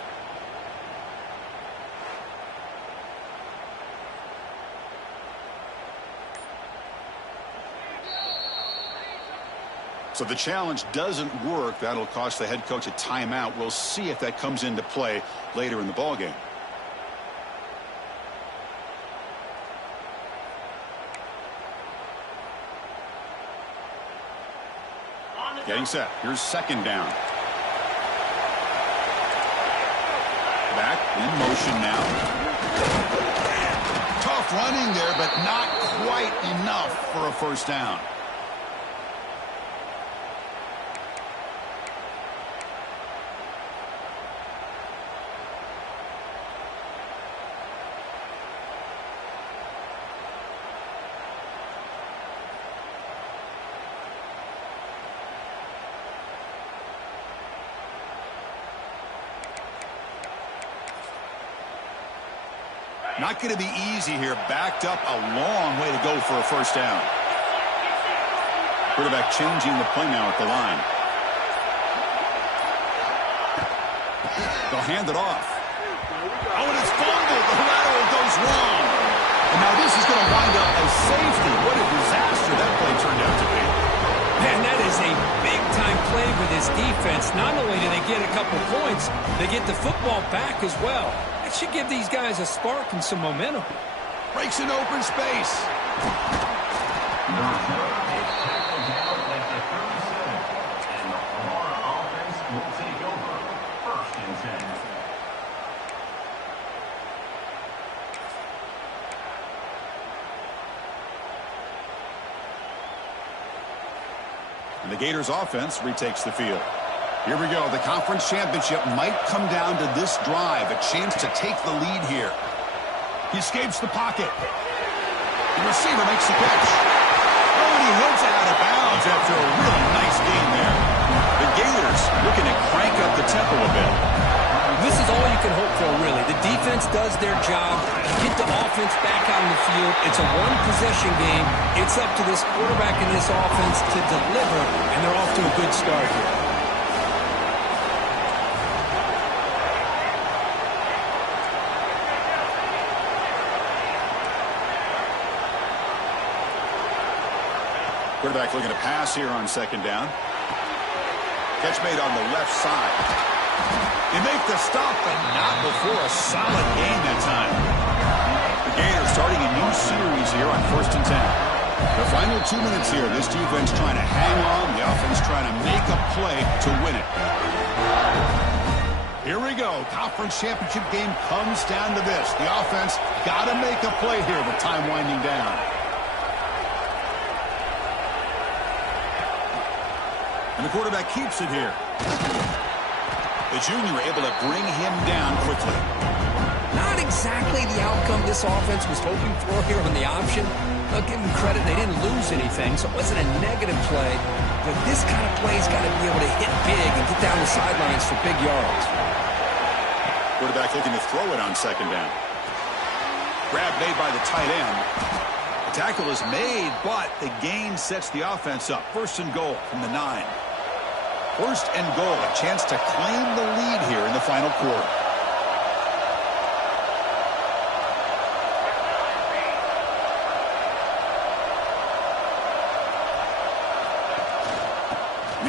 So the challenge doesn't work. That'll cost the head coach a timeout. We'll see if that comes into play later in the ballgame. Getting set. Here's second down. Back in motion now. Tough running there, but not quite enough for a first down. Not going to be easy here. Backed up a long way to go for a first down. Quarterback changing the play now at the line. They'll hand it off. Oh, and it's fumbled. The lateral goes wrong. And now this is going to wind up as safety. What a disaster that play turned out to be. Man, that is a big-time play for this defense. Not only do they get a couple points, they get the football back as well. That should give these guys a spark and some momentum. Breaks an open space. And the Gators offense retakes the field. Here we go. The conference championship might come down to this drive. A chance to take the lead here. He escapes the pocket. The receiver makes the catch. Oh, and he heads out of bounds after a really nice gain there. The Gators looking to crank up the tempo a bit. This is all you can hope for, really. The defense does their job. Get the offense back out on the field. It's a one-possession game. It's up to this quarterback and this offense to deliver, and they're off to a good start here. Quarterback looking to pass here on second down. Catch made on the left side. They make the stop, but not before a solid gain that time. The Gators starting a new series here on 1st and 10. The final 2 minutes here. This defense trying to hang on. The offense trying to make a play to win it. Here we go. Conference championship game comes down to this. The offense got to make a play here with time winding down. And the quarterback keeps it here. The junior able to bring him down quickly. Not exactly the outcome this offense was hoping for here on the option. I'll give them credit, they didn't lose anything, so it wasn't a negative play. But this kind of play's got to be able to hit big and get down the sidelines for big yards. Quarterback looking to throw it on second down. Grab made by the tight end. The tackle is made, but the gain sets the offense up. First and goal from the 9. First and goal, a chance to claim the lead here in the final quarter.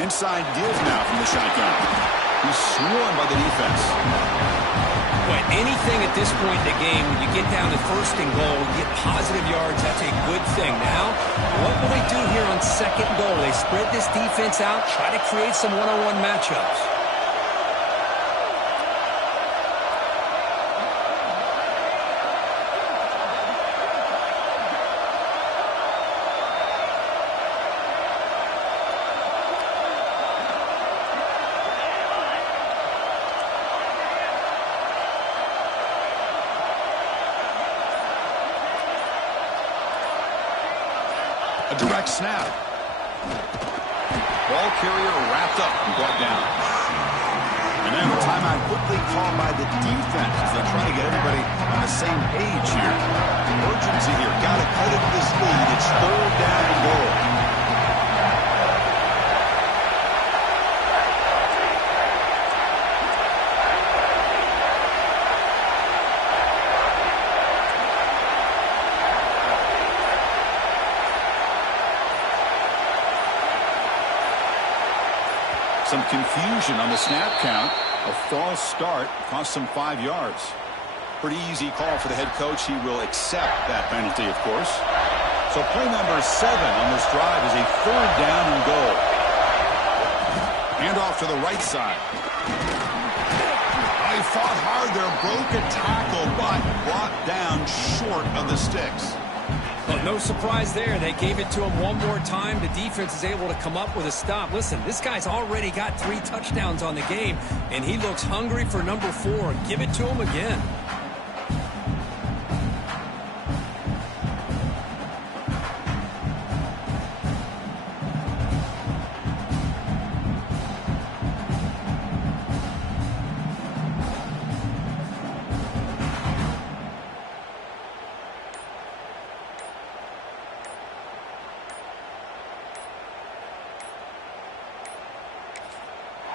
Inside deals now from the shotgun. He's swarmed by the defense. But anything at this point in the game, when you get down to first and goal, you get positive yards, that's a good thing. Now, what will they do here on second goal? They spread this defense out, try to create some one-on-one matchups. A direct snap. Ball carrier wrapped up and brought down. And then a timeout quickly called by the defense as they try to get everybody on the same page here. Urgency here. Got to cut into this lead. It's third down and goal. Some confusion on the snap count. A false start cost them 5 yards. Pretty easy call for the head coach. He will accept that penalty, of course. So play number 7 on this drive is a third down and goal. Hand off to the right side. Oh, he fought hard there, broke a tackle, but brought down short of the sticks. But no surprise there. They gave it to him one more time. The defense is able to come up with a stop. Listen, this guy's already got 3 touchdowns on the game, and he looks hungry for number 4. Give it to him again.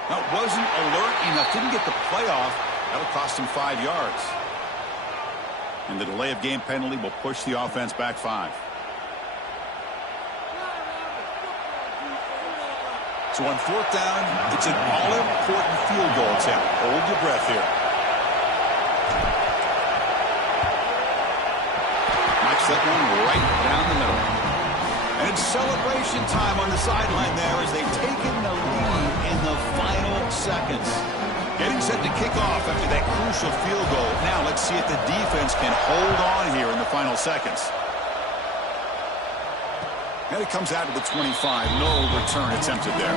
That wasn't alert enough. Didn't get the playoff. That'll cost him 5 yards. And the delay of game penalty will push the offense back 5. So on fourth down, it's an all-important field goal attempt. Hold your breath here. Knocks that one right down the middle. And it's celebration time on the sideline there as they've taken the lead in the final seconds. Getting set to kick off after that crucial field goal. Now let's see if the defense can hold on here in the final seconds. And it comes out to the 25. No return attempted there.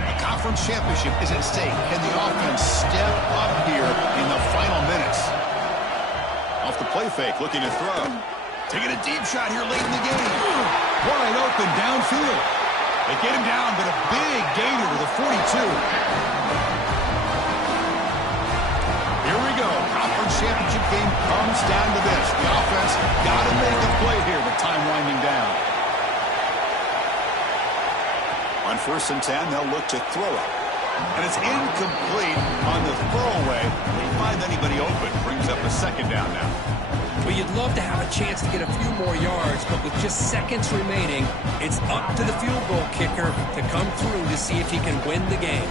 The conference championship is at stake. Can the offense step up here in the final minutes? Off the play fake, looking to throw. Taking a deep shot here late in the game. Wide open downfield. They get him down, but a big gainer to the 42. Here we go. Conference championship game comes down to this. The offense got to make a play here with time winding down. On 1st and 10, they'll look to throw it. And it's incomplete on the throwaway. They find anybody open. Brings up a second down now. Well, you'd love to have a chance to get a few more yards, but with just seconds remaining, it's up to the field goal kicker to come through to see if he can win the game.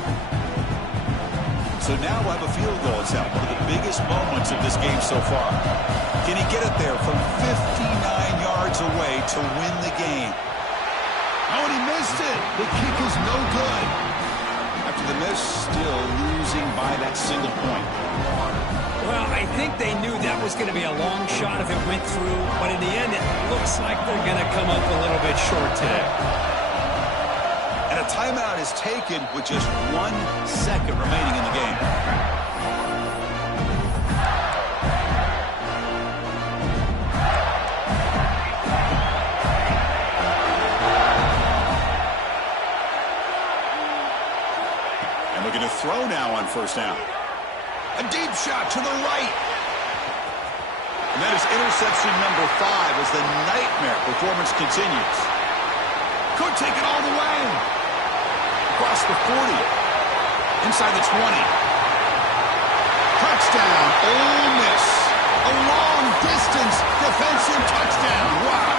So now we'll have a field goal attempt, one of the biggest moments of this game so far. Can he get it there from 59 yards away to win the game? Oh, and he missed it. The kick is no good. After the miss, still losing by that single point. Well, I think they knew that was going to be a long shot if it went through, but in the end, it looks like they're going to come up a little bit short today. And a timeout is taken with just 1 second remaining in the game. And looking to throw now on first down. A deep shot to the right. And that is interception number 5 as the nightmare performance continues. Could take it all the way. Across the 40. Inside the 20. Touchdown, Ole Miss. A long-distance defensive touchdown. Wow.